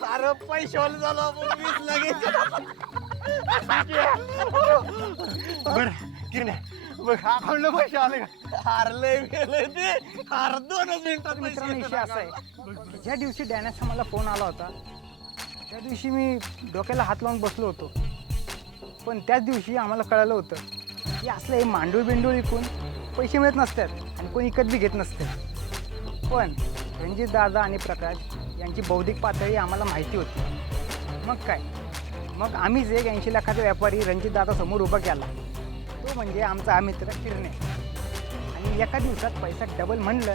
सारं पैशावाला झालो आपण 20 लगेच. बर किरण्या बघ अकाउंटला पैसे आले का? हारलंय गेलंय ते हार 2 मिनिटात मित्रांनो पैसे विषय असा आहे की ज्या दिवशी डॅनेसचा मला फोन आला होता त्या दिवशी मी डोक्याला हात लावून बसलो होतो. पण त्याच दिवशी आम्हाला कळालं होतं की असलं हे मांडूळ बिंडूळ विकून पैसे मिळत नसतात आणि कोणी विकत बी घेत नसते. पण रणजित दादा आणि प्रकाश यांची बौद्धिक पातळी आम्हाला माहिती होती. मग काय, मग आम्हीच एक 80 लाखाचा व्यापारी रणजित दादासमोर उभा केला. तो म्हणजे आमचा हा मित्र किरणे. आणि एका दिवसात पैसा डबल म्हणलं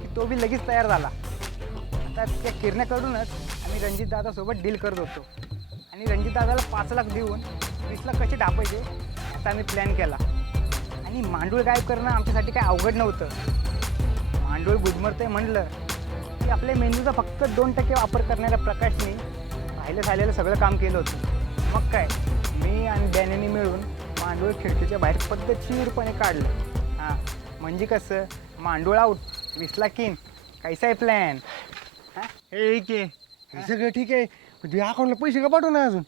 की तो बी लगेच तयार झाला. आता त्या किरण्याकडूनच आम्ही रणजित दादासोबत डील करत होतो. आणि रणजित दादाला 5 लाख देऊन 20 लाख कसे ढापायचे असा आम्ही प्लॅन केला. आणि मांडूळ गायब करणं आमच्यासाठी काय अवघड नव्हतं. मांडूळ गुदमरतंय म्हणलं की आपल्या मेंदूचा फक्त 2% वापर करणाऱ्या प्रकाशने राहिलं झालेलं सगळं काम केलं होतं. मग काय, मी आणि डॅनीने मिळून मांडूळ खिडकीच्या बाहेर पद्धतशीरपणे काढलं. हां, म्हणजे कसं, मांडूळ आऊट 20 लाख इन. कैसा आहे प्लॅन? हे सगळं ठीक आहे, पण तुझ्या अकाउंटला पैसे का पाठवू ना अजून?